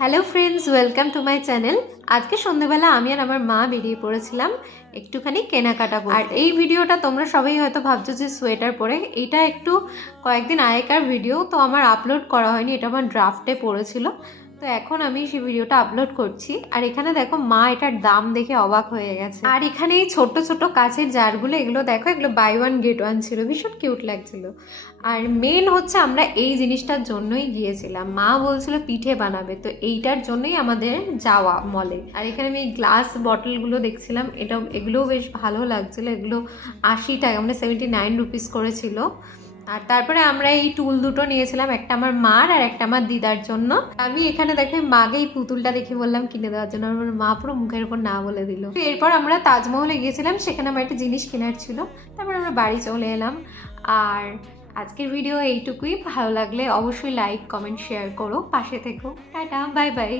Hello friends, welcome to my channel. আজকে সন্ধ্যেবেলা আমি আর আমার মা বেরিয়ে পড়েছিলাম একটুখানি কেনাকাটা করতে। আর এই ভিডিওটা তোমরা সবাই হয়তো ভাবছো যে সোয়েটার পরে, এটা একটু কয়েকদিন আগেকার ভিডিও, তো আমার আপলোড করা হয়নি, এটা আমার ড্রাফটে পড়েছিল। তো এখন আমি সেই ভিডিওটা আপলোড করছি। আর এখানে দেখো মা এটার দাম দেখে অবাক হয়ে গেছে। আর এখানে এই ছোট্ট ছোট্ট কাচের জারগুলো, এগুলো দেখো, এগুলো বাই ওয়ান গেট ওয়ান ছিল, ভীষণ কিউট লাগছিল। আর মেন হচ্ছে আমরা এই জিনিসটার জন্যই গিয়েছিলাম, মা বলছিল পিঠে বানাবে, তো এইটার জন্যই আমাদের যাওয়া মলে। আর এখানে আমি এই গ্লাস বটলগুলো দেখছিলাম, এগুলোও বেশ ভালো লাগছিল। এগুলো 80 টাকা, মানে 79 রুপিস করেছিল। আর তারপরে আমরা এই টুল দুটো নিয়েছিলাম, একটা আমার মার আর একটা আমার দিদার জন্য। আমি এখানে দেখে মাকে এই পুতুলটা দেখে বললাম কিনে দেওয়ার জন্য, আমার মা পুরো মুখের উপর না বলে দিল। এরপর আমরা তাজমহলে গিয়েছিলাম, সেখানে আমার একটা জিনিস কেনার ছিল, তারপর আমরা বাড়ি চলে এলাম। আর আজকের ভিডিও এইটুকুই। ভালো লাগলে অবশ্যই লাইক, কমেন্ট, শেয়ার করো, পাশে থেকো। Tata, bye bye.